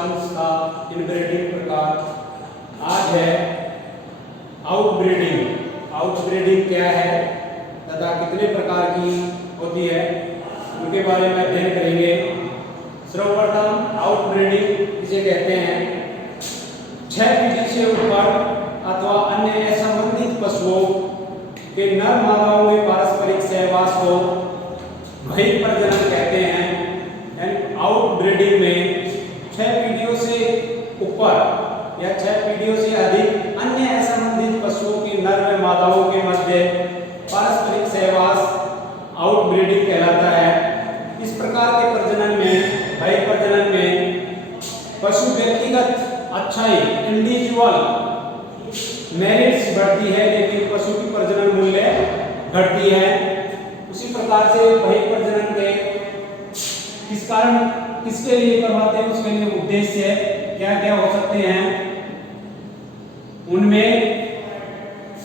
Sections का inbreeding प्रकार। आज है आउटब्रीडिंग। आउटब्रीडिंग क्या है तथा कितने प्रकार की होती है उनके बारे में अध्ययन करेंगे। सर्वप्रथम आउटब्रीडिंग इसे कहते हैं 6 पीढ़ी से ऊपर अथवा अन्य असंबंधित पशुओं के नर मादाओं में पारस्परिक सहवास को बहिर्प्रजनन कहते हैं। यानी आउटब्रीडिंग में 6 पीढ़ियों से ऊपर या 6 पीढ़ियों से अधिक अन्य असंबंधित पशुओं की नर व मादाओं के मध्य पारस्परिक सहवास आउटब्रीडिंग कहलाता है। इस प्रकार के प्रजनन में बहिर्प्रजनन में पशु व्यक्तिगत अच्छाई इंडिविजुअल मेरिट्स बढ़ती है, लेकिन पशु की प्रजनन मूल्य घटती है। उसी प्रकार से बहिर्प्रजनन के किस कारण किसके लिए करवाते हैं, उसके लिए उद्देश्य क्या क्या हो सकते हैं। उनमें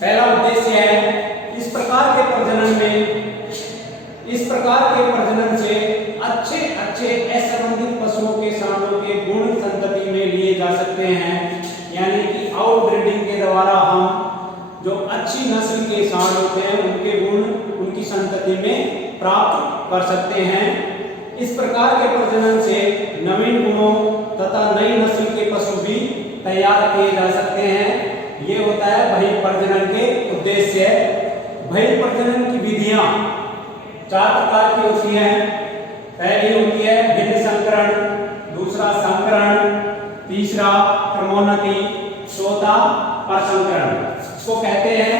पहला उद्देश्य है इस प्रकार के प्रजनन से अच्छे असंबंधित पशुओं के सांडों के गुण संतति में लिए जा सकते हैं। यानी कि आउटब्रीडिंग के द्वारा हम जो अच्छी नस्ल के सांड होते हैं उनके गुण उनकी संतति में प्राप्त कर सकते हैं। इस प्रकार के प्रजनन से नवीन गुणों तथा नई नस्ल के पशु भी तैयार किए जा सकते हैं। ये होता है बहिर्प्रजनन के उद्देश्य। बहिर्प्रजनन की विधियां 4 प्रकार की होती हैं। पहली होती है भिन्न संकरण, दूसरा संकरण, तीसरा क्रमोन्नति, चौथा परसंकरण। इसको कहते हैं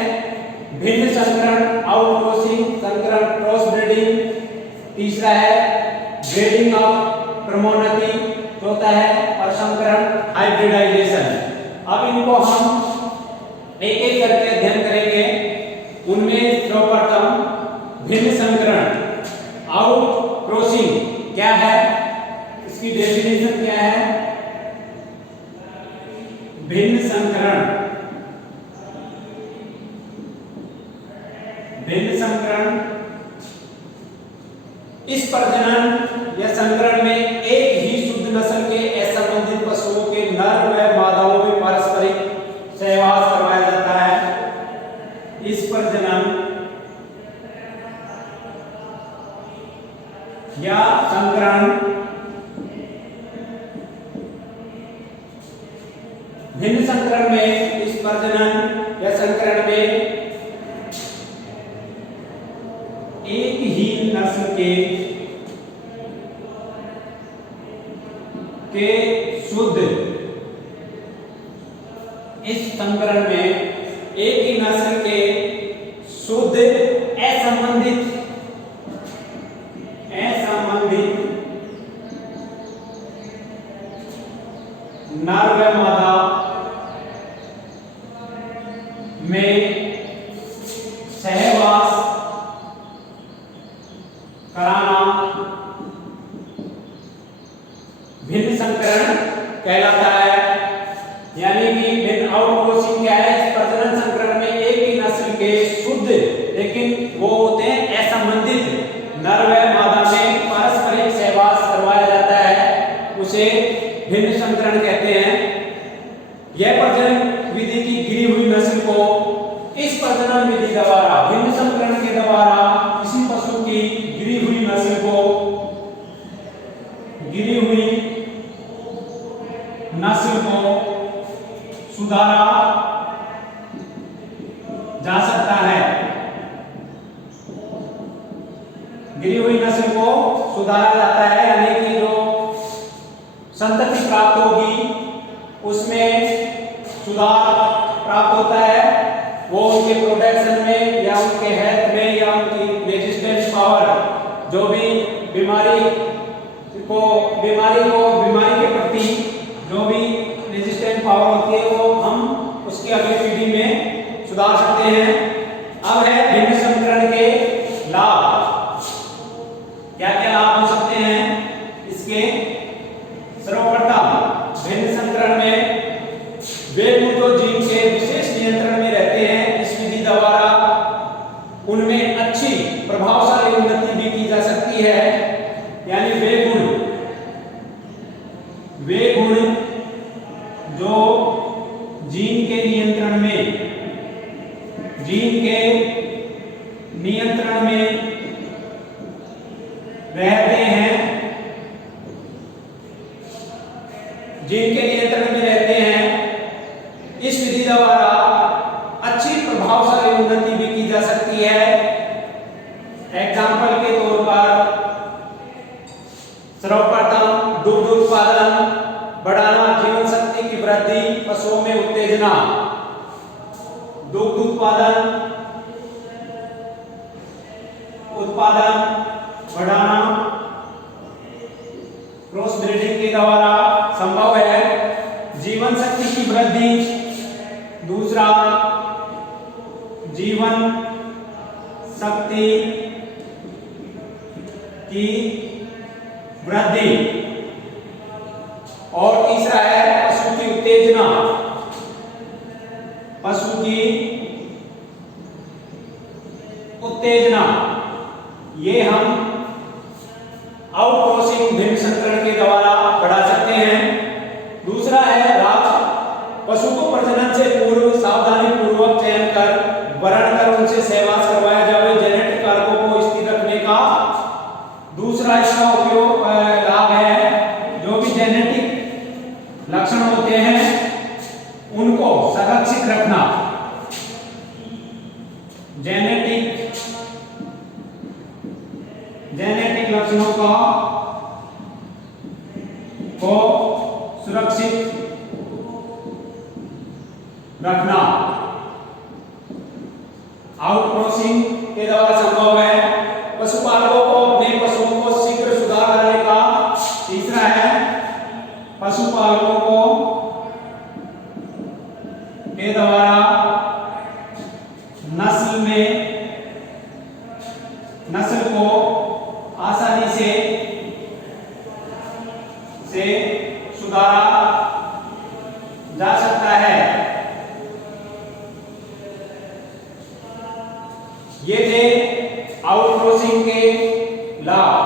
भिन्न संकरण आउटक्रॉसिंग, संकरण क्रॉस ब्रीडिंग, तीसरा है ब्रीडिंग ऑफ क्रमोन्नति, चौथा है परसंकरण हाइब्रिडाइजेशन। अब इनको हम एक एक करके अध्ययन करेंगे। उनमें सर्वप्रथम भिन्न संकरण आउटक्रॉसिंग क्या है, इसकी डेफिनेशन क्या है। भिन्न संकरण इस प्रजनन या संकरण में एक ही शुद्ध नस्ल के असंबंधित पशुओं के नर व मादाओं में पारस्परिक सहवास करवाया जाता है। इस प्रजनन या संकरण भिन्न संकरण में इस प्रजनन या संकरण में एक ही नस्ल के शुद्ध इस संकरण में एक ही नस्ल के शुद्ध असंबंधित नर व मादा में सहवास कराना भिन्न संकरण कहलाता है। यानी कि भिन्न आउटक्रॉसिंग क्या है, प्रजनन संकरण में एक ही नस्ल के शुद्ध लेकिन वो होते हैं असंबंधित नर व मादा में पारस्परिक सहवास करवाया जाता है, उसे भिन्न संकरण कहते हैं। यह प्रजनन विधि की गिरी हुई नस्ल को इस प्रजनन विधि द्वारा भिन्न संकरण के द्वारा किसी पशु की गिरी हुई नस्ल को सुधारा जा सकता है। गिरी हुई नस्ल को सुधारा जाता है, यानी कि जो संतति प्राप्त होगी उसमें सुधार प्राप्त होता है। वो उनके प्रोटेक्शन में या उनके हेल्थ में या उनकी रेजिस्टेंस पावर, जो भी बीमारी के प्रति जो भी रेजिस्टेंट पावर होती है वो हम उसकी अगली पीढ़ी में सुधार सकते हैं। अब है भिन्न संकरण के लाभ। क्या क्या लाभ हो सकते हैं इसके। सर्वप्रथम भिन्न संकरण में वे गुण जो जीन के विशेष नियंत्रण में रहते हैं, इस विधि द्वारा उनमें अच्छी प्रभावशाली उन्नति भी की जा सकती है। यानी वे गुण नियंत्रण में रहते हैं, जिनके नियंत्रण में रहते हैं, इस विधि द्वारा अच्छी प्रभावशाली उन्नति भी की जा सकती है। एग्जाम्पल के तौर पर सर्वप्रथम दुग्ध उत्पादन बढ़ाना, जीवन शक्ति की वृद्धि, पशुओं में उत्तेजना। दुग्ध उत्पादन बढ़ाना क्रॉस ब्रीडिंग के द्वारा संभव है। जीवन शक्ति की वृद्धि, दूसरा जीवन शक्ति की वृद्धि, और तीसरा है पशु की उत्तेजना। पशु की उत्तेजना ये हम आउटक्रॉसिंग भिन्न संकरण के द्वारा बढ़ा सकते हैं। दूसरा है पशु को प्रजनन से पूर्व सावधानी पूर्वक चयन कर वरण कर उनसे सहवास करवाया जाए, जेनेटिक कारकों को स्थिर रखने का। दूसरा इसका उपयोग लाभ है, जो भी जेनेटिक लक्षण होते हैं उनको संरक्षित रखना। जेनेटिक लक्षणों को सुरक्षित रखना आउटक्रॉसिंग के द्वारा संभव है। पशुपालकों को अपने पशुओं को शीघ्र सुधार करने का। तीसरा है पशुपालकों को के द्वारा नस्ल को आसानी से सुधारा जा सकता है। ये थे आउटक्रॉसिंग के लाभ।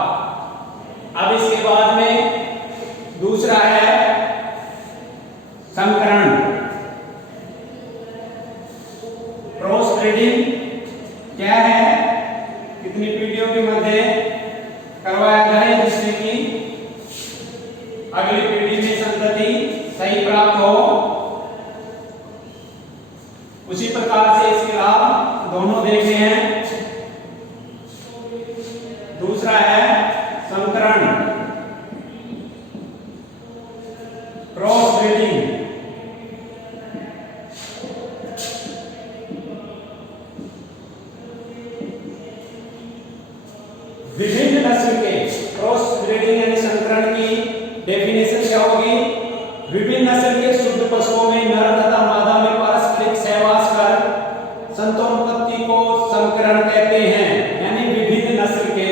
अब इसके बाद में दूसरा है संकरण। क्रॉस ब्रीडिंग क्या है, कितनी पीढ़ियों के मध्य करवाया जाए जिससे कि अगली पीढ़ी में संतति सही प्राप्त हो। उसी प्रकार से इसके लाभ दोनों देखे हैं। दूसरा है संकरण, क्रॉस ब्रीडिंग। विभिन्न नस्ल के क्रॉस ब्रीडिंग यानी संकरण की डेफिनेशन क्या होगी? विभिन्न नस्ल के शुद्ध पशुओं में नर तथा मादा में पारस्परिक सहवास कर संतानोत्पत्ति को संकरण कहते हैं। यानी विभिन्न नस्ल के,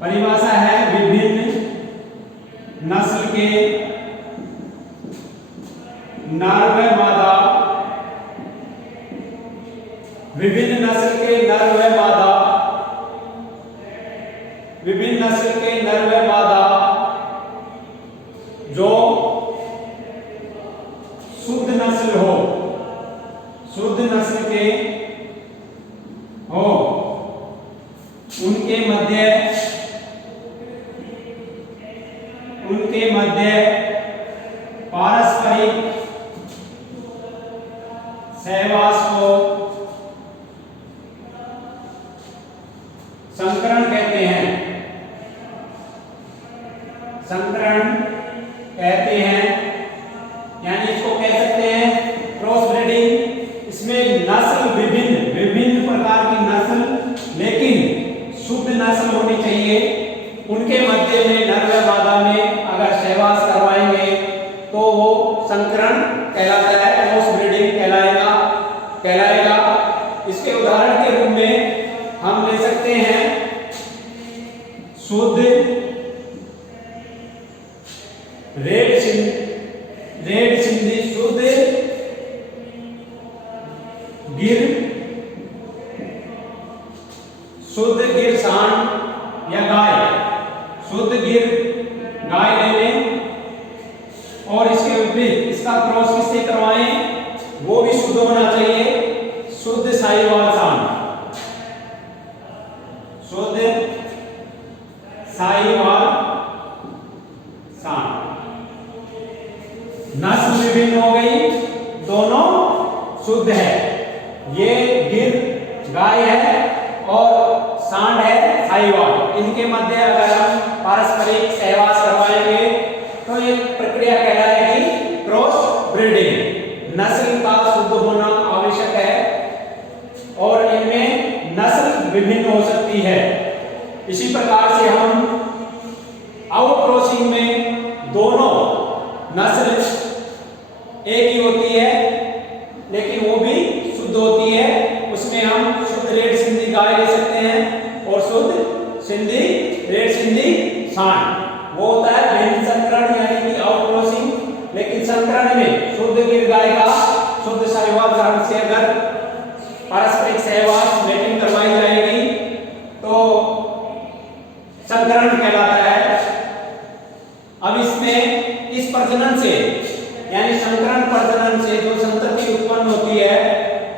परिभाषा है विभिन्न नस्ल के नर व मादा, विभिन्न नस्ल के नर व मादा, विभिन्न नस्ल के नर व मादा जो शुद्ध नस्ल हो, शुद्ध नस्ल के हो, उनके मध्य पारस्परिक सहवास को संकरण कहते हैं। संकरण कहते हैं, यानी इसको कह सकते हैं क्रॉस ब्रीडिंग। इसमें नस्ल विभिन्न प्रकार की नस्ल, लेकिन शुद्ध नस्ल होनी चाहिए। उनके मध्य में नर व मादा में अगर सहवास करवाएंगे तो वो संकरण कहलाता है, क्रॉस ब्रीडिंग कहलाएगा। इसके उदाहरण के रूप में हम ले सकते हैं शुद्ध रेड सिंधी, शुद्ध गिर सांड या गाय, शुद्ध गिर गाय ले लें, और इसके इसका क्रॉस किससे करवाएं? वो भी शुद्ध होना चाहिए, शुद्ध साहिवाल। साहीवाल सांड। नस्ल विभिन्न हो गई, दोनों शुद्ध है। ये गिर गाय है और सांड है साहीवाल। इनके मध्य अगर हम पारस्परिक सहवास करवाएंगे तो ये प्रक्रिया कहलाएगी क्रॉस ब्रीडिंग। नस्ल का शुद्ध होना आवश्यक है और इनमें नस्ल विभिन्न हो सकती है। इसी प्रकार से हम आउटक्रॉसिंग में दोनों नस्ल एक ही होती है लेकिन वो भी शुद्ध होती है। उसमें हम शुद्ध रेड सिंधी गाय ले सकते हैं और शुद्ध सिंधी रेड सिंधी सांड। वो होता है भिन्न संकरण यानी कि आउटक्रॉसिंग। लेकिन संकरण में शुद्ध गिर गाय का शुद्ध साहीवाल सांड से अगर पारस्परिक सहवास मेटिंग करवाई जाएगी तो संकरण कहलाता है। अब इसमें इस प्रजनन से यानी संकरण प्रजनन से जो संतति उत्पन्न होती है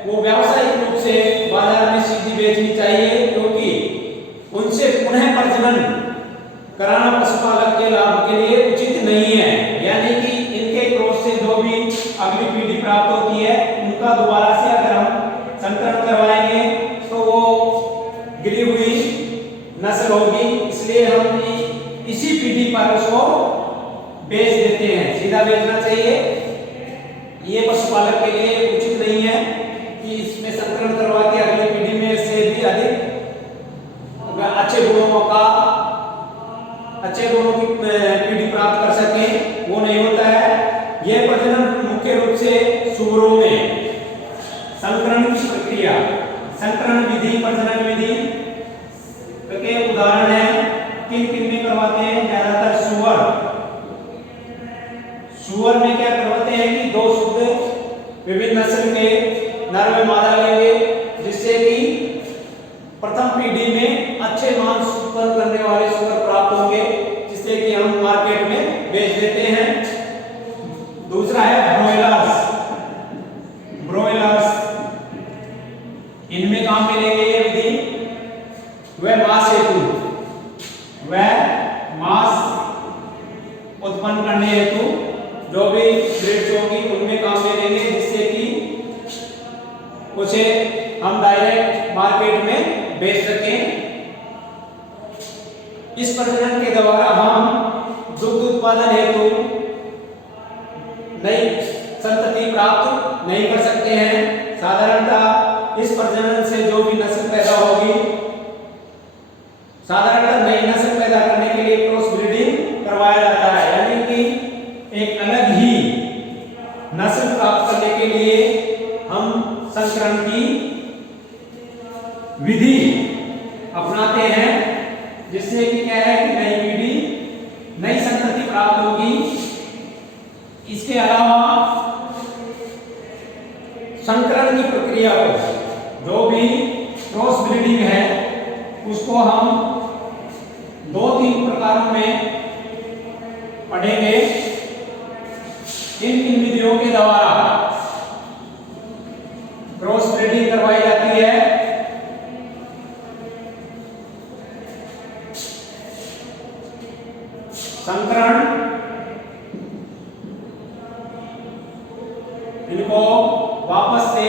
वो व्यावसायिक रूप से बाजार में सीधी बेचनी चाहिए, क्योंकि उनसे पुनः प्रजनन कराना पशुपालक के लाभ के लिए उचित नहीं है। यानी कि इनके क्रॉस से जो भी अगली पीढ़ी प्राप्त होती है उनका दोबारा से अगर हम संकरण करवाएंगे तो वो गिरी हुई नस्ल होगी। इसलिए हम इसी पीढ़ी पर उसको बेच देते हैं, सीधा बेचना चाहिए। ये पशुपालक के लिए उचित नहीं है कि इसमें संकरण करवा के अगली पीढ़ी में से भी अधिक अच्छे गुणों की पीढ़ी प्राप्त कर सके, वो नहीं होता है। यह प्रजनन मुख्य रूप से सूअरों में संकरण की प्रक्रिया, संकरण विधि, प्रजनन विधि के उदाहरण है। किन किन में करवाते हैं? ज्यादातर सुअर में क्या करवाते हैं कि दो शुद्ध विभिन्न नस्ल के नर व मादा लेंगे, जिससे कि प्रथम पीढ़ी में अच्छे मांस उत्पन्न करने वाले सुअर प्राप्त होंगे, जिससे कि हम मार्केट में बेच देते हैं। दूसरा है ब्रोइलर्स। इनमें काम में लेंगे ये विधि। वह मांस उत्पन्न करने हेतु जो भी ब्रीड्स होगी उनमें काम में लेंगे, जिससे कि उसे हम डायरेक्ट मार्केट में बेच सकें। इस प्रजनन के द्वारा हम दुग्ध उत्पादन हेतु नई संतति प्राप्त नहीं कर सकते हैं। साधारणतः इस प्रजनन से जो भी नस्ल पैदा होगी, साधारणतः नई नस्ल पैदा करने के लिए क्रॉस ब्रीडिंग करवाया जाता है। यानी कि एक अलग ही नस्ल प्राप्त करने के लिए हम संकरण की विधि अपनाते हैं, जिससे कि क्या है कि नई पीढ़ी, नई संतति प्राप्त होगी। इसके अलावा संकरण की प्रक्रिया को, जो भी क्रॉस ब्रीडिंग है, उसको हम 2-3 प्रकारों में पढ़ेंगे। इन विधियों के द्वारा क्रॉस ब्रीडिंग करवाई जाती है। संकरण, इनको वापस से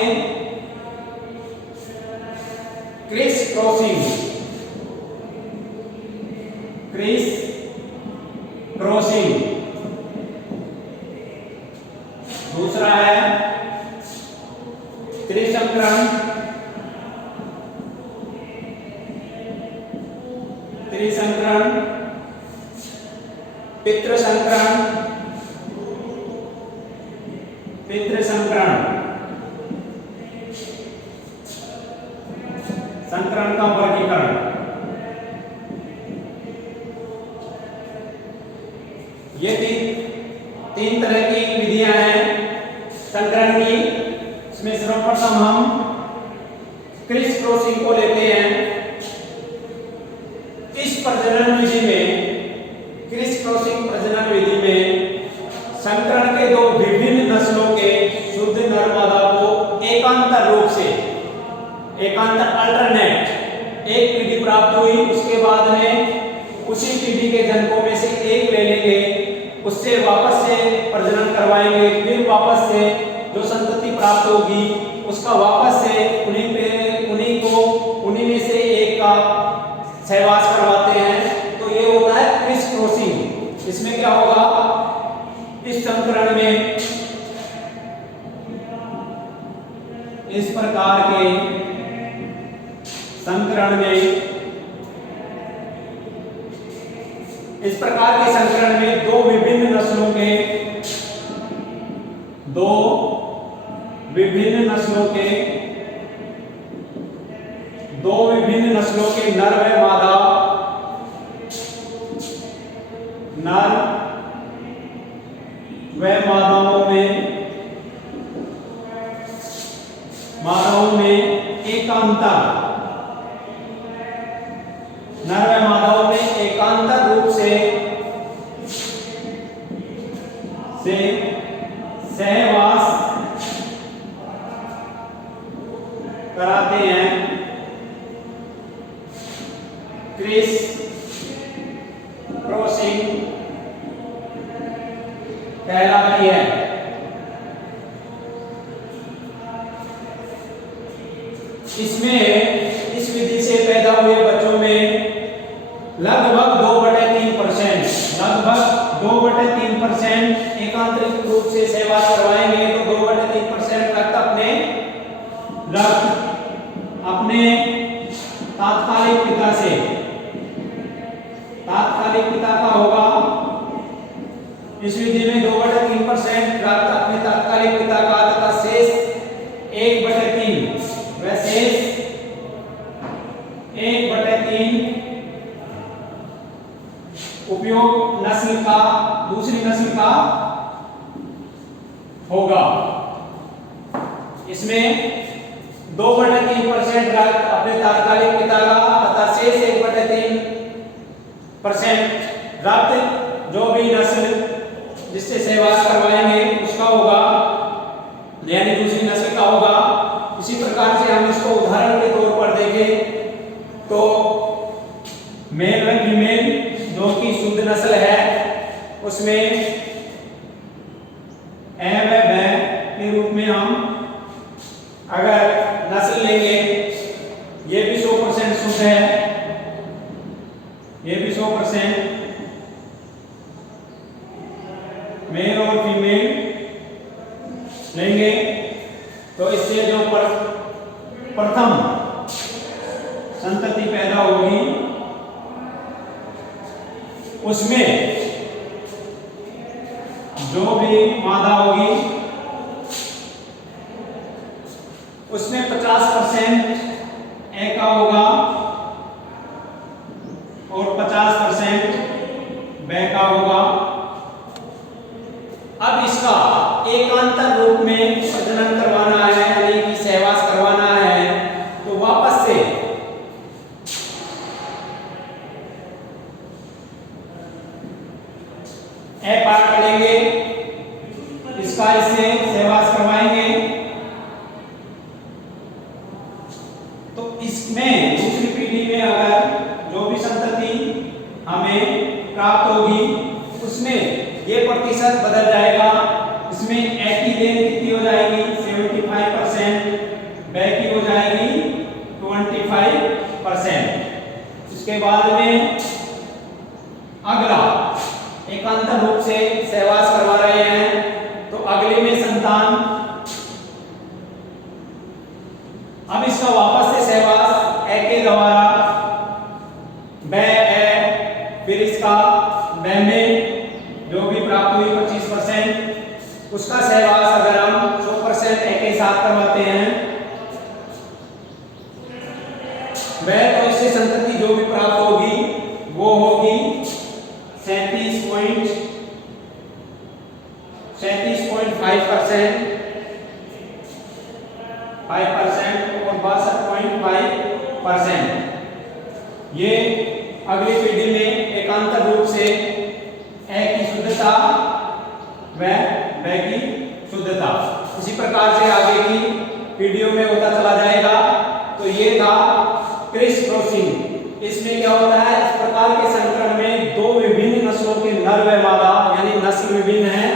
क्रिस क्रॉसिंग। दूसरा है त्रिसंकरण, पितृ संकरण। संकरण का वर्गीकरण। ये तीन तरह की विधियां हैं संकरण की। इसमें सर्वप्रथम हम क्रिस क्रॉसिंग को लेते हैं। इस प्रजनन विधि में, क्रिस क्रॉसिंग प्रजनन विधि में संकरण के दो विभिन्न नस्लों के शुद्ध नर मादा को एकांतर रूप से, अल्टरनेट एक पीढ़ी प्राप्त हुई, उसके बाद में उसी पीढ़ी के जनकों में से एक ले लेंगे, उससे वापस से प्रजनन करवाएंगे, फिर वापस से जो संतति प्राप्त होगी उसका वापस से उन्हीं में से एक का सहवास करवाते हैं। तो ये होता है क्रिस क्रॉसिंग। इसमें क्या होगा, इस संकरण में इस प्रकार के संकरण में दो विभिन्न नस्लों के नर व मादाओं में एकांतर रूप से सहवास कराते हैं। क्रिस क्रॉसिंग कहलाती है। इसमें इस विधि से पैदा हुए बच्चों में लगभग 2/3% एकांतरिक रूप से सहवास करवाएंगे तो 2/3% रक्त अपने तात्कालिक पिता का होगा। इस विधि में 2/3% रक्त अपने तात्कालिक पिता का तथा शेष 1/3 उपयोग दूसरी नस्ल का होगा। इसमें 2/3% रक्त अपने तात्कालिक पिता का तथा शेष 1/3% रक्त जो भी नस्ल जिससे सहवास करवाएंगे उसका होगा, यानी दूसरी नस्ल का होगा। इसी प्रकार से हम इसको उदाहरण के तौर पर देखें तो मेल व फीमेल जो कि शुद्ध नस्ल है उसमें ए व ब के रूप में हम अगर नस्ल लेंगे, ये भी 100% शुद्ध है, ये भी 100% मेल और फीमेल लेंगे तो इससे जो प्रथम संतति पैदा होगी उसमें जो भी मादा होगी उसमें 50% ए का होगा और 50% ब का होगा। अब इसका एकांतर रूप में प्रजनन करवाना है, यानी कि सहवास करवाना है, तो वापस से ए पार्ट लेंगे, इसका इससे सहवास करवाएंगे तो इसमें दूसरी पीढ़ी में अगर जो भी संतति हमें प्राप्त होगी उसमें ये प्रतिशत बदल जाएगा। इसमें ए की लेंथ कितनी हो जाएगी 75%, ब की हो जाएगी 25%। इसके बाद में अगला एकांतर रूप से सहवास करवा रहे हैं तो अगले में संतान, अब इसका वापस से सहवास ए के द्वारा ब ए, फिर इसका ब में जो भी प्राप्त हुई 25%, उसका सहवास अगर हम 100% ए के साथ करवाते हैं वह तो इससे संतति जो भी प्राप्त होगी वो होगी 37.5%, और 62.5%। ये अगली पीढ़ी में एकांतर रूप से ए की शुद्धता व ब की शुद्धता इसी प्रकार से आगे की वीडियो में होता चला जाएगा। तो ये था क्रिस क्रॉसिंग। इसमें क्या होता है, इस प्रकार के संकरण में दो विभिन्न नस्लों के नर व मादा यानी नस्ल विभिन्न है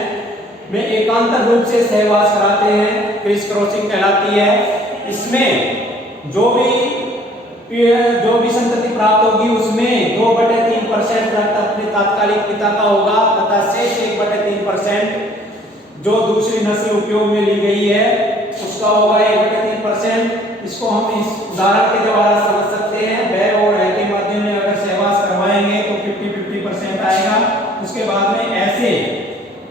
में एकांतर रूप से सहवास कराते हैं, क्रिस क्रॉसिंग कहलाती है। इसमें जो भी संतति प्राप्त होगी उसमें 2/3% रक्त अपने तात्कालिक पिता का होगा तथा शेष 1/3% जो दूसरी नस्ल उपयोग में ली गई है उसका होगा 1/3%। इसको हम इस उदाहरण के द्वारा समझ सकते हैं। बैग और है के माध्यम में अगर सहवास करवाएंगे तो 50-50% आएगा। उसके बाद में ऐसे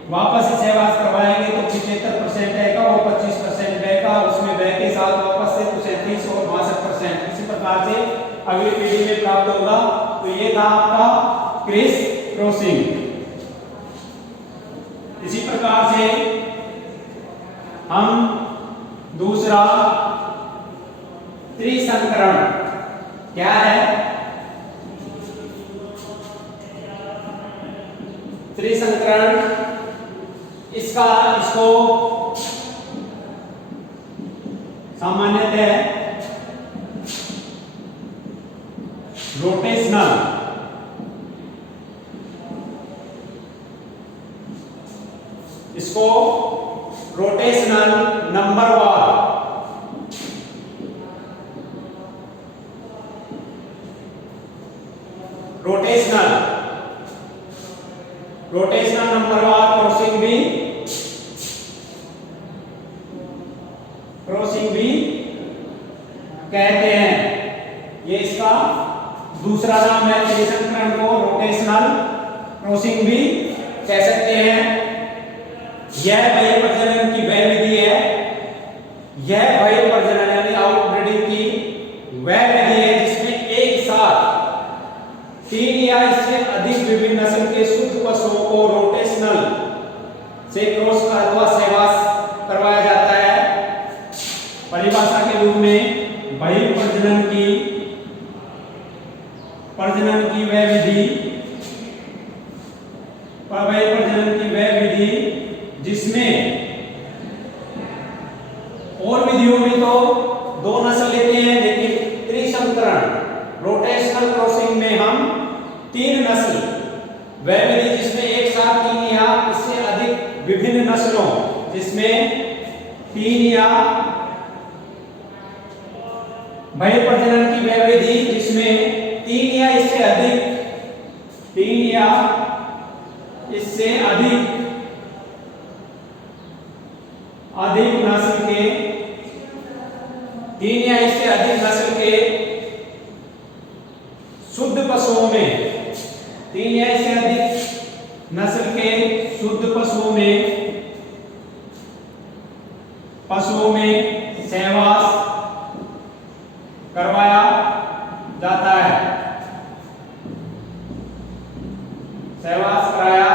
वापस से सहवास करवाएंगे तो 75% है का और 25% बै का, उसमें बै के साथ वापस से तो 37 और 62%। इसी प्रकार से अगली पीढ़ी में प्राप्त होगा। तो ये था आपका क्रिस क्रॉसिंग। इसी प्रकार से हम दूसरा त्रिसंकरण क्या है, त्रिसंकरण इसको सामान्यतः रोटेशनल नंबरवार रोटेशनल नंबरवार क्रॉसिंग भी कहते हैं। ये इसका दूसरा नाम है। त्रिसंकरण को रोटेशनल क्रॉसिंग भी कह सकते हैं। यह बहिर प्रजनन की वह विधि है, यह बहिर प्रजनन यानी आउटब्रीडिंग की वह विधि है जिसमें एक साथ 3 या इससे अधिक विभिन्न नस्ल के शुद्ध पशुओं को रोटेशनल से क्रॉस अथवा सहवास करवाया जाता है। परिभाषा के रूप में बहिर प्रजनन की वह विधि जिसमें और विधियों में तो 2 नस्ल लेते हैं, लेकिन त्रिसंकरण रोटेशनल क्रॉसिंग में हम 3 नस्ल, वह विधि जिसमें एक साथ 3 या इससे अधिक विभिन्न नस्लों, जिसमें 3 या बहिर प्रजनन की वह विधि जिसमें 3 या इससे अधिक नस्ल के शुद्ध पशुओं में 3 या इससे अधिक नस्ल के शुद्ध पशुओं में सहवास करवाया जाता है, सहवास कराया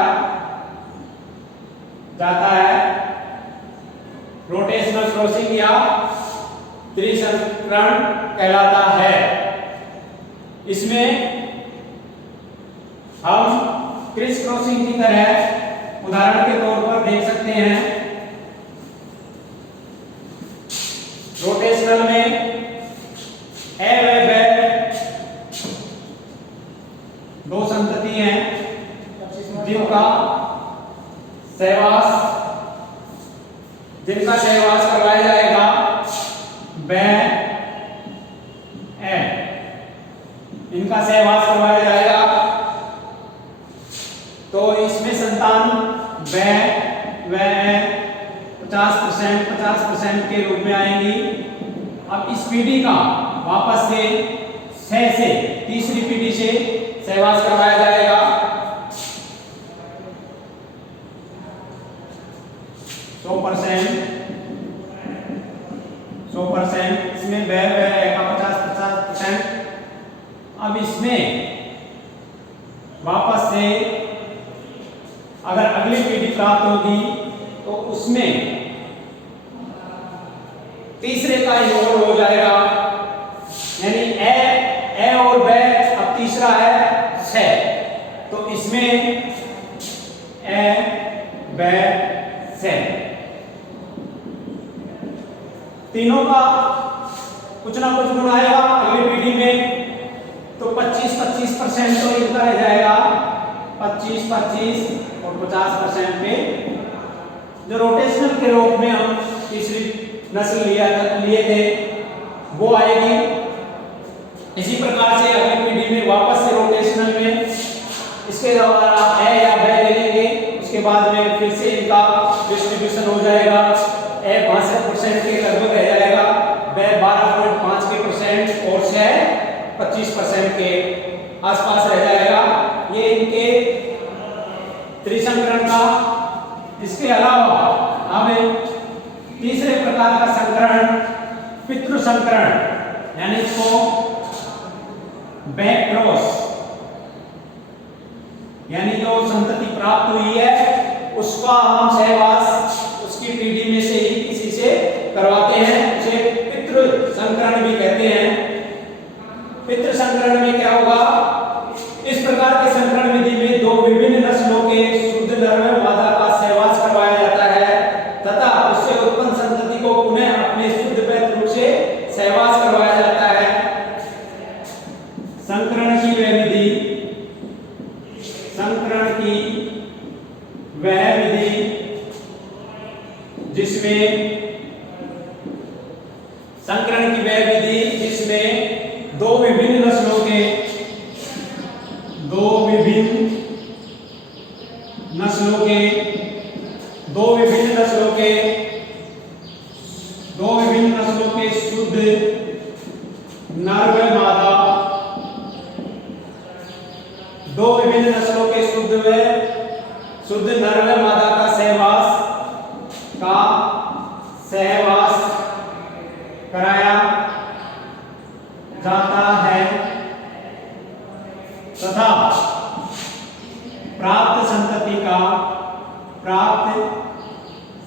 जाता है। रोटेशनल क्रॉसिंग या त्रिसंकरण कहलाता है। इसमें हम क्रिस क्रॉसिंग की तरह उदाहरण के तौर पर देख सकते हैं। रोटेशनल में ए व बै 2 संतति हैं जिनका सहवास करवाया जाएगा बै ए, इनका सहवास करवाया जाएगा तो इसमें संतान बै व ए 50% के रूप में आएंगी। अब इस पीढ़ी का वापस से 6 से तीसरी पीढ़ी से सहवास करवाया जाएगा। 100% इसमें बै व ए का 50%। अब इसमें वापस से अगर अगली पीढ़ी प्राप्त होगी तो उसमें तीसरे का इन्वॉल्व हो जाएगा, यानी ए और बै, अब तीसरा है 6, तो इसमें ए बै से तीनों का कुछ ना कुछ गुण आएगा अगली पीढ़ी में। तो 25 50% पे जो रोटेशनल के रूप में हम तीसरी नस्ल लिए थे वो आएगी। इसी प्रकार से अगली पीढ़ी में वापस से रोटेशनल में इसके द्वारा ए या ब ले लेंगे, उसके बाद में फिर से इनका डिस्ट्रीब्यूशन हो जाएगा। ए 62% के लगभग रह जाएगा, ब 12.5% और से 25% के आसपास रह जाएगा। ये इनके त्रिसंकरण का। इसके अलावा अब तीसरे प्रकार का संकरण पितृ संकरण यानी इसको बैक क्रॉस, यानी जो संतति प्राप्त हुई है उसका हम सहवास उसकी पीढ़ी में से ही किसी से करवाते हैं, उसे पितृ संकरण भी कहते हैं। पितृ संकरण में क्या होगा, इस प्रकार के संकरण विधि में दो विभिन्न नस्लों के शुद्ध नर व मादा का सहवास करवाया जाता है तथा उससे उत्पन्न संतति को पुनः अपने शुद्ध पैतृक से सहवास करवाया जाता है। संकरण की वह विधि जिसमें दो विभिन्न नस्लों के शुद्ध नर व मादा, दो विभिन्न नस्लों के शुद्ध नर व मादा का सहवास कराया जाता है तथा प्राप्त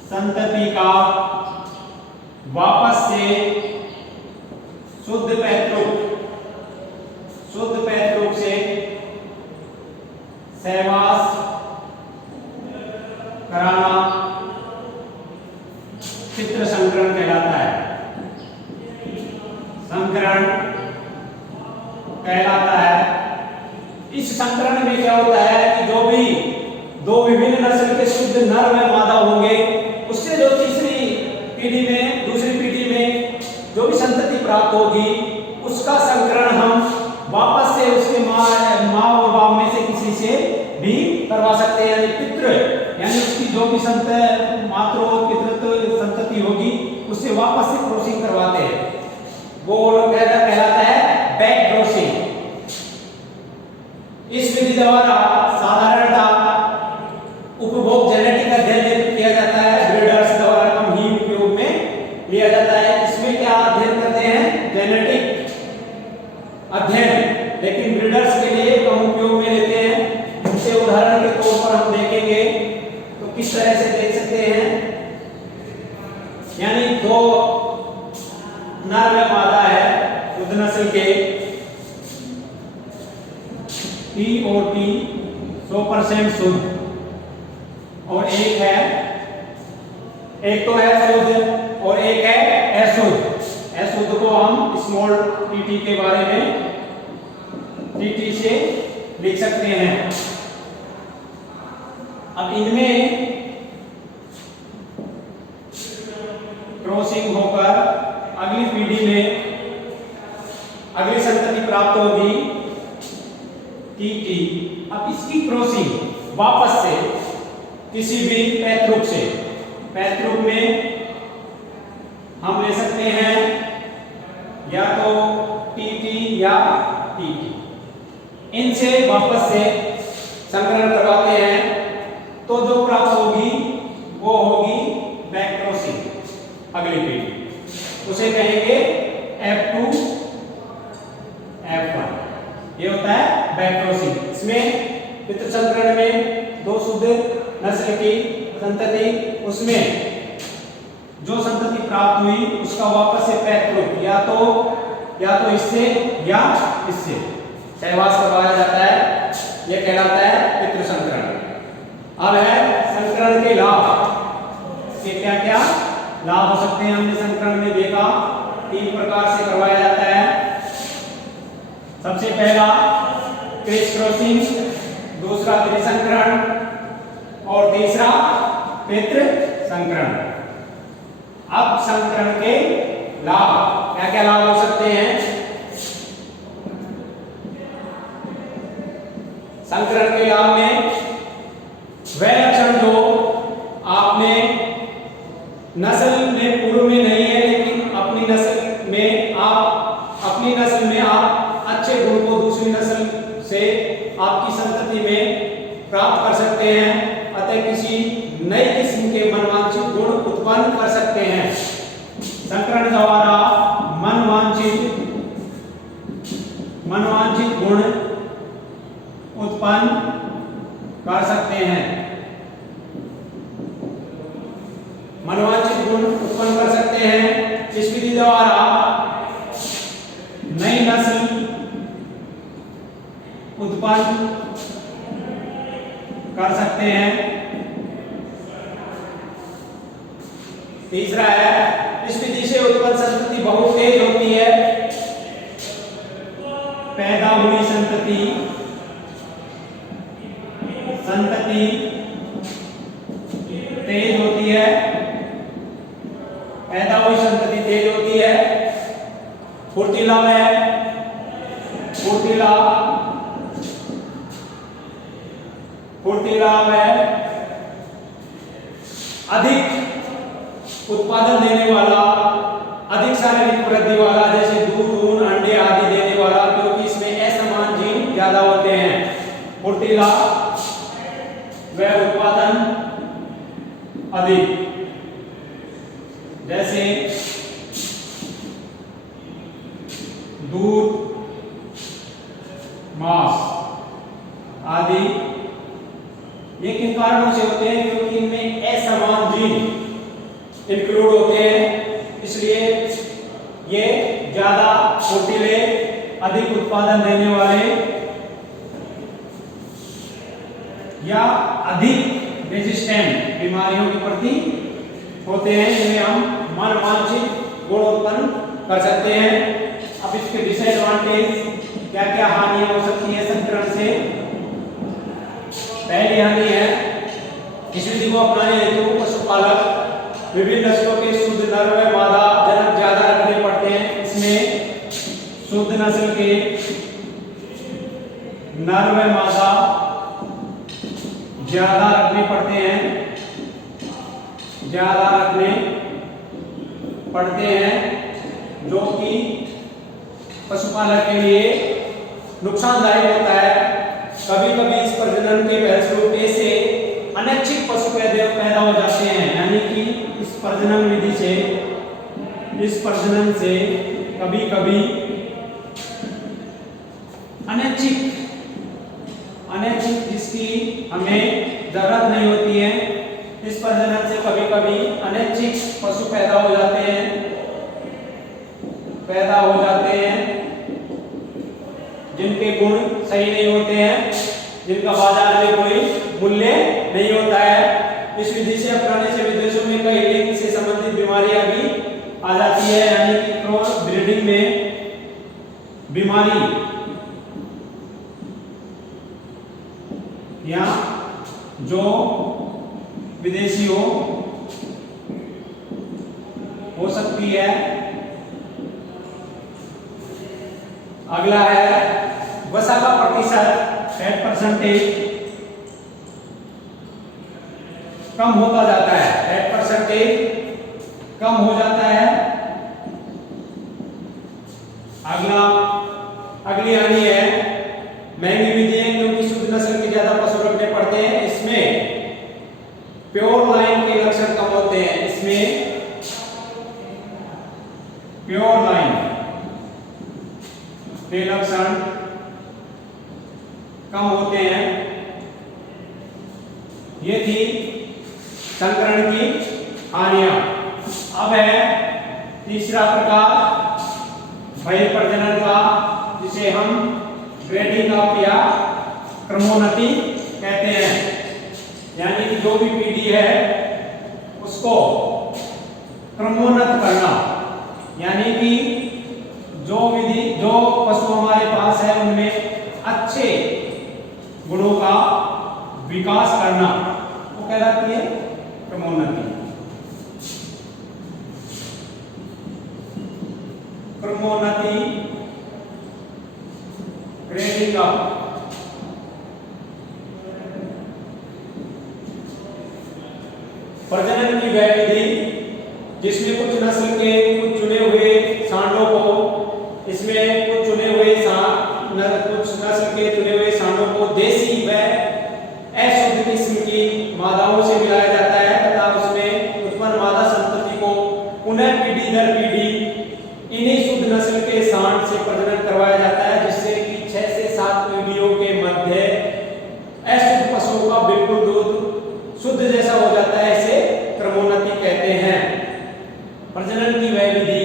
संतति का वापस से शुद्ध पैतृक से सहवास कराना पितृ संकरण कहलाता है। इस संकरण में क्या होता है कि जो भी दो विभिन्न नस्ल के शुद्ध नर व मादा होंगे उससे जो दूसरी पीढ़ी में जो भी संतति प्राप्त होगी उसका संकरण हम वापस से उसके माँ और बाप में से किसी से भी करवा सकते हैं। यानी पितृ यानी उसकी जो भी मातृ और पितृत्व संतति होगी उससे वापस से क्रॉसिंग करवाते हैं, वो कहलाता है बैक क्रॉसिंग। इस विधि द्वारा साधारणतः उपभोग जेनेटिक अध्ययन किया जाता है, ब्रीडर्स द्वारा कम ही उपयोग में लिया जाता है। इसमें क्या अध्ययन करते हैं, जेनेटिक अध्ययन, लेकिन ब्रीडर्स के लिए कम उपयोग में लेते हैं। उसे उदाहरण के तौर पर हम देखेंगे तो किस तरह से देख सकते हैं, यानी दो नर व मादा है शुद्ध नस्ल के, T और T 100% शुद्ध, और एक तो है शुद्ध और एक है अशुद्ध। अशुद्ध को हम स्मॉल tt के बारे में tt से लिख सकते हैं। अब इनमें क्रॉसिंग होकर अगली पीढ़ी में अगली संतति प्राप्त होगी tt। अब इसकी क्रॉसिंग वापस से किसी भी पैतृक में हम ले सकते हैं, या तो tt या tt। इनसे वापस से संकरण करवाते हैं तो जो प्राप्त होगी वो होगी बैक क्रॉसिंग अगली पीढ़ी, उसे कहेंगे F2 F1। ये होता है बैक क्रॉसिंग। इसमें पितृ संकरण में दो शुद्ध नस्ल की संतति, उसमें जो संतति प्राप्त हुई उसका वापस से पैतृक या तो इससे या इससे सहवास करवाया जाता है, यह कहलाता है पितृ संकरण। अब है संकरण के लाभ, इसके क्या क्या लाभ हो सकते हैं। हमने संकरण में देखा 3 प्रकार से करवाया जाता है। सबसे पहला क्रॉस क्रॉसिंग, दूसरा त्रिसंकरण, और तीसरा पितृ संकरण। अब संकरण के लाभ, क्या क्या लाभ हो सकते हैं? संकरण के लाभ में वह लक्षण जो आपने नस्ल में पूर्व में नहीं है, लेकिन अपनी नस्ल में आप अच्छे गुण को दूसरी नस्ल से आपकी संतति में प्राप्त कर सकते हैं, अतः किसी नई किस्म के मनवांछित गुण उत्पन्न कर सकते हैं। संकरण द्वारा मनवांछित गुण उत्पन्न कर सकते हैं। मनवांछित गुण उत्पन्न कर सकते हैं। इस विधि द्वारा नई नस्ल उत्पन्न कर सकते हैं। तीसरा है, इस विधि से उत्पन्न संतति बहुत तेज होती है। पैदा हुई संतति तेज होती है। पैदा हुई संतति तेज होती है, फुर्तीला है, अधिक उत्पादन देने वाला, अधिक शारीरिक वृद्धि वाला, जैसे दूध, ऊन, अंडे आदि देने वाला, क्योंकि इसमें असमान जीन ज्यादा होते हैं। फुर्तीला व उत्पादन अधिक, जैसे दूध, मांस आदि। ये किन कारणों से होते हैं? क्योंकि इनमें असमान जीन इंक्लूड होते हैं, इसलिए ये ज्यादा फुर्तीले, अधिक उत्पादन देने वाले या अधिक रेजिस्टेंट बीमारियों के प्रति होते हैं। इनमें हम मनवांछित गुण उत्पन्न कर सकते हैं। अब इसके डिसएडवांटेज क्या क्या हानियां हो सकती है संकरण से? पहली हानि है, इस विधि को अपनाने हेतु पशुपालक विभिन्न नस्लों के शुद्ध नर व मादा जनक ज्यादा रखने पड़ते हैं। इसमें शुद्ध नस्ल के नर व मादा ज्यादा रखने पड़ते हैं, जो कि पशुपालक के लिए नुकसानदायक होता है। कभी कभी इस प्रजनन के फलस्वरूप ऐसे अनैच्छिक पशु पैदा हो जाते हैं, यानी कि इस प्रजनन से कभी कभी अनैच्छिक जिसकी हमें जरूरत नहीं होती है, इस प्रजनन से कभी कभी अनैच्छिक पशु पैदा हो जाते हैं जिनके गुण सही नहीं होते हैं, जिनका बाजार में कोई मूल्य नहीं होता है। इस विधि से अपनाने से विदेशों में कई लिंग से संबंधित बीमारियां भी आ जाती है, यानी कि क्रॉस ब्रीडिंग में बीमारी या जो विदेशी हो सकती है। अगला है वसा का प्रतिशत, फैट परसेंटेज कम होता जाता है। फैट परसेंटेज कम हो जाता है। अगली हानि है महंगी विधि है, क्योंकि शुद्ध नस्ल के ज्यादा पशु रखने पड़ते हैं। इसमें प्योर लाइन के लक्षण कम होते हैं। प्योर लाइन के लक्षण कम होते हैं। ये थी संकरण की हानियां। अब है तीसरा प्रकार बहिर्प्रजनन का, जिसे हम ग्रेडिंग अप या क्रमोन्नति कहते हैं। यानी कि जो भी पीढ़ी है उसको क्रमोन्नत करना, यानी कि जो पशु हमारे पास है उनमें अच्छे गुणों का विकास करना, वो कहलाती है क्रमोन्नति। क्रमोन्नति ग्रेडिंग अप। प्रजनन की वह विधि जिसमें कुछ नस्ल के कुछ चुने हुए सांडों को, इसमें कुछ चुने हुए कुछ नस्ल के चुने हुए सांडों को देसी व अशुद्ध किस्म की मादाओं से मिलाया जाता है तथा उसमें उत्पन्न मादा संतति को पुनः पीढ़ी दर पीढ़ी इन्हीं शुद्ध नस्ल के सांड से प्रजनन करवाया जाता है, जिससे कि 6 से 7 पीढ़ियों के मध्य अशुद्ध पशुओं का बिल्कुल दूध शुद्ध जैसा हो जाता है। इसे क्रमोन्नति कहते हैं। प्रजनन की वह विधि,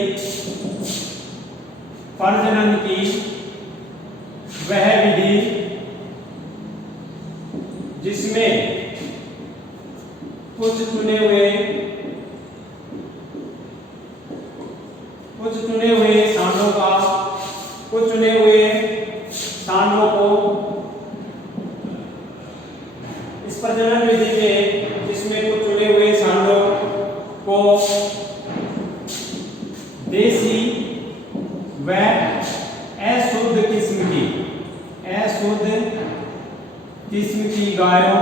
प्रजनन की वह विधि जिसमें कुछ चुने हुए सांडों का, कुछ चुने हुए सांडों को, इस प्रजनन विधि में जिसमें कुछ चुने हुए सांडों को देसी व अशुद्ध किस्म की गायों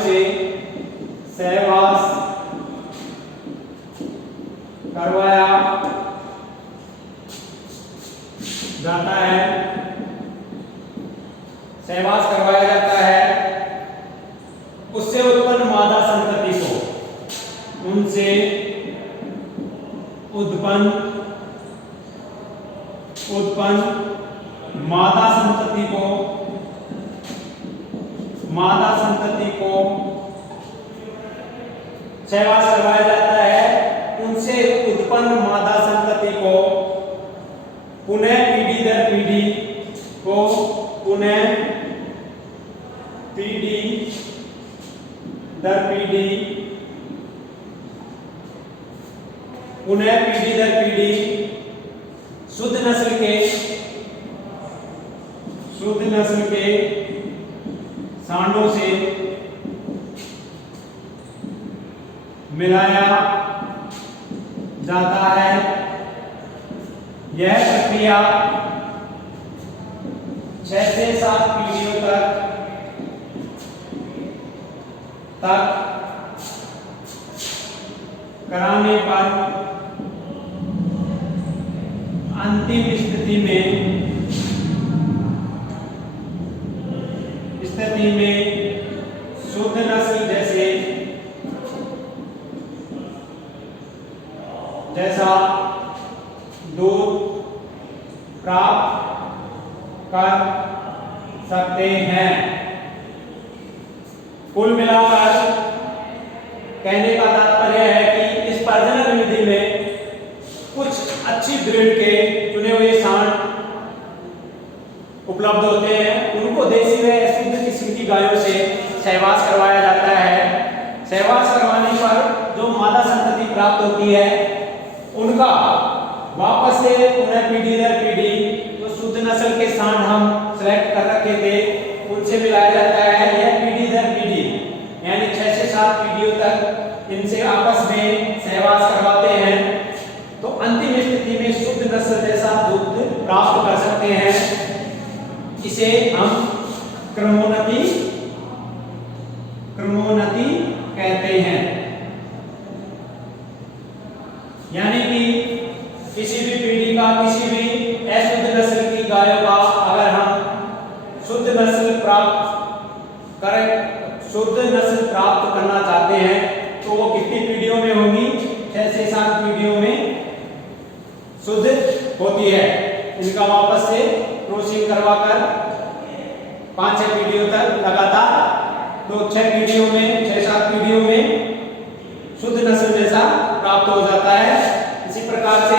से सहवास करवाया जाता है। सहवास करवाया जाता है, उससे उत्पन्न मादा संतति को, उनसे उत्पन्न मादा संतति को सहवास करवाया जाता है। उनसे उत्पन्न मादा संतति को पुनः पीढ़ी दर पीढ़ी शुद्ध नस्ल के सांडों से मिलाया जाता है। यह प्रक्रिया 6 से 7 पीढ़ियों तक कराने पर अंतिम स्थिति में शुद्ध नस्ल जैसा दूध प्राप्त कर सकते हैं। कुल मिलाकर कहने का तात्पर्य है कि इस प्रजनन विधि में कुछ अच्छी ब्रीड के चुने हुए सांड उपलब्ध होते हैं, उनको देसी व अशुद्ध किस्म की गायों से सहवास करवाया जाता है। सहवास करवाने पर जो मादा संतति प्राप्त होती है, उनका वापस से पुनः पीढ़ी दर पीढ़ी जो शुद्ध नस्ल के सांड हम सेलेक्ट कर रखे थे, उनसे मिलाया जाता है। यह पीढ़ी दर पीढ़ी यानी 6 से 7 पीढ़ियों तक इनसे आपस में सहवास करवाते हैं, तो अंतिम स्थिति में शुद्ध नस्ल जैसा दूध प्राप्त कर सकते हैं। इसे हम क्रमोन्नति कहते हैं। यानी कि किसी भी पीढ़ी का, किसी भी अशुद्ध नस्ल की गायों का अगर हम शुद्ध नस्ल प्राप्त करना चाहते हैं, तो वो कितनी पीढ़ियों में होगी? 6 से 7 पीढ़ियों में शुद्ध होती है। इनका वापस से क्रॉसिंग करवाकर 5-6 पीढ़ियों तक लगातार, तो 6 पीढ़ियों में, 6-7 पीढ़ियों में शुद्ध नस्ल जैसा प्राप्त हो जाता है। इसी प्रकार से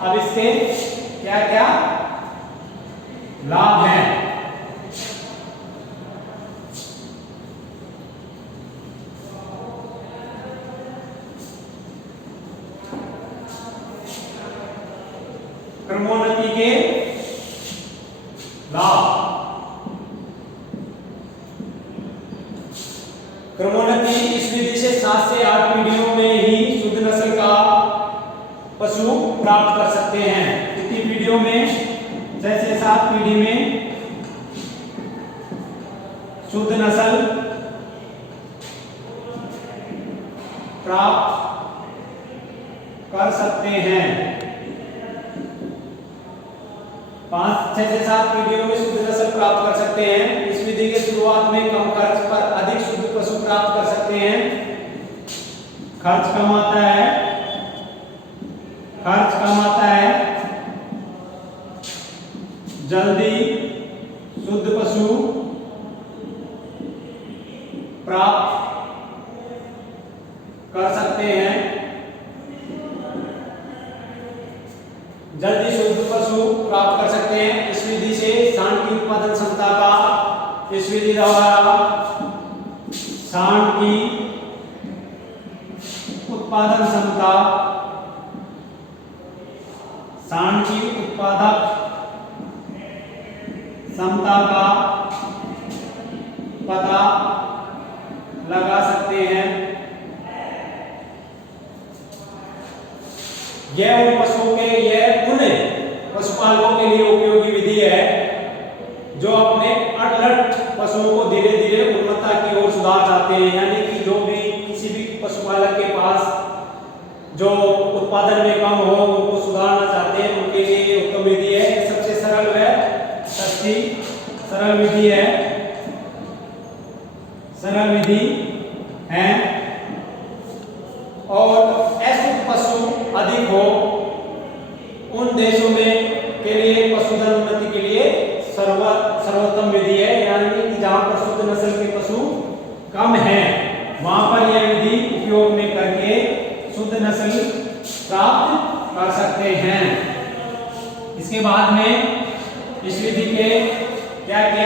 अब इसके क्या क्या लाभ हैं? क्रमोन्नति के लाभ। पशु प्राप्त कर सकते हैं। कितनी पीढ़ियों में? 6 से 7 पीढ़ी में शुद्ध नस्ल प्राप्त कर सकते हैं। 6 से 7 पीढ़ियों में शुद्ध नस्ल प्राप्त कर सकते हैं। इस विधि के शुरुआत में कम खर्च पर अधिक शुद्ध पशु प्राप्त कर सकते हैं। खर्च कम आता है, जल्दी शुद्ध पशु प्राप्त कर सकते हैं। जल्दी शुद्ध पशु प्राप्त कर सकते हैं। इस विधि से सांड की उत्पादन क्षमता का, इस विधि द्वारा सांड की उत्पादन क्षमता, सांड की उत्पादक क्षमता का पता लगा सकते हैं। यह उन पशुपालकों के लिए उपयोगी विधि है जो अपने अडल्ट पशुओं को धीरे धीरे उन्नतता की ओर सुधार चाहते हैं। यानी कि जो भी किसी भी पशुपालक के पास जो उत्पादन में कम हो, उनको सुधारना चाहते हैं, उनके लिए ये उत्तम विधि है। सबसे सरल व सच्ची सरल विधि है, और ऐसे पशु अधिक हो उन देशों में के लिए पशुधन उन्नति के लिए सर्वोत्तम विधि है। यानी कि जहां पर शुद्ध नस्ल के पशु कम हैं, वहां पर यह विधि उपयोग में करके शुद्ध नस्ल प्राप्त कर सकते हैं। इसके बाद में इस विधि के क्या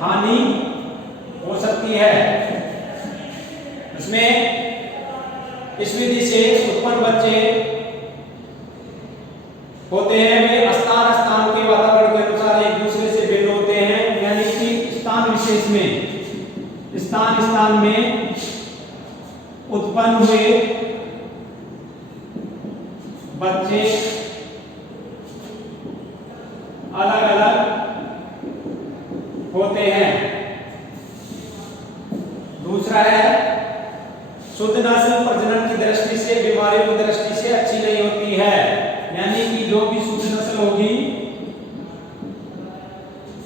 हानि हो सकती है। इसमें इस विधि से उत्पन्न बच्चे होते हैं, वे स्थान के वातावरण के अनुसार एक दूसरे से भिन्न होते हैं। यानी कि स्थान विशेष में स्थान में उत्पन्न हुए बच्चे अलग अलग होते हैं। दूसरा है शुद्ध नस्ल प्रजनन की दृष्टि से, बीमारियों की दृष्टि से अच्छी नहीं होती है। यानी कि जो भी शुद्ध नस्ल होगी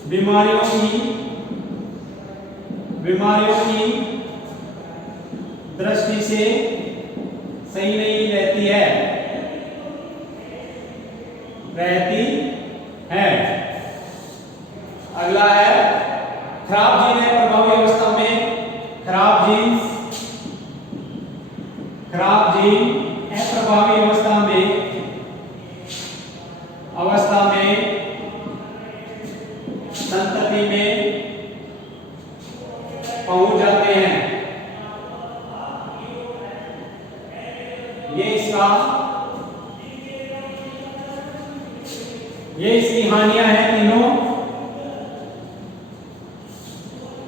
बीमारियों की दृष्टि से सही नहीं रहती है। अगला है खराब जीन है प्रभावी अवस्था में, खराब जीन अप्रभावी अवस्था में संतति में पहुंच जाते हैं। ये इसकी हानियां हैं तीनों।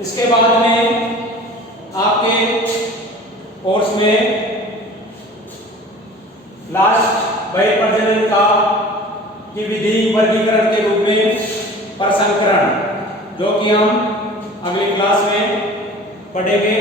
इसके बाद में आपके कोर्स में लास्ट वही प्रजनन की विधि वर्गीकरण के रूप में प्रसंस्करण, जो कि हम अगली क्लास में पढ़ेंगे।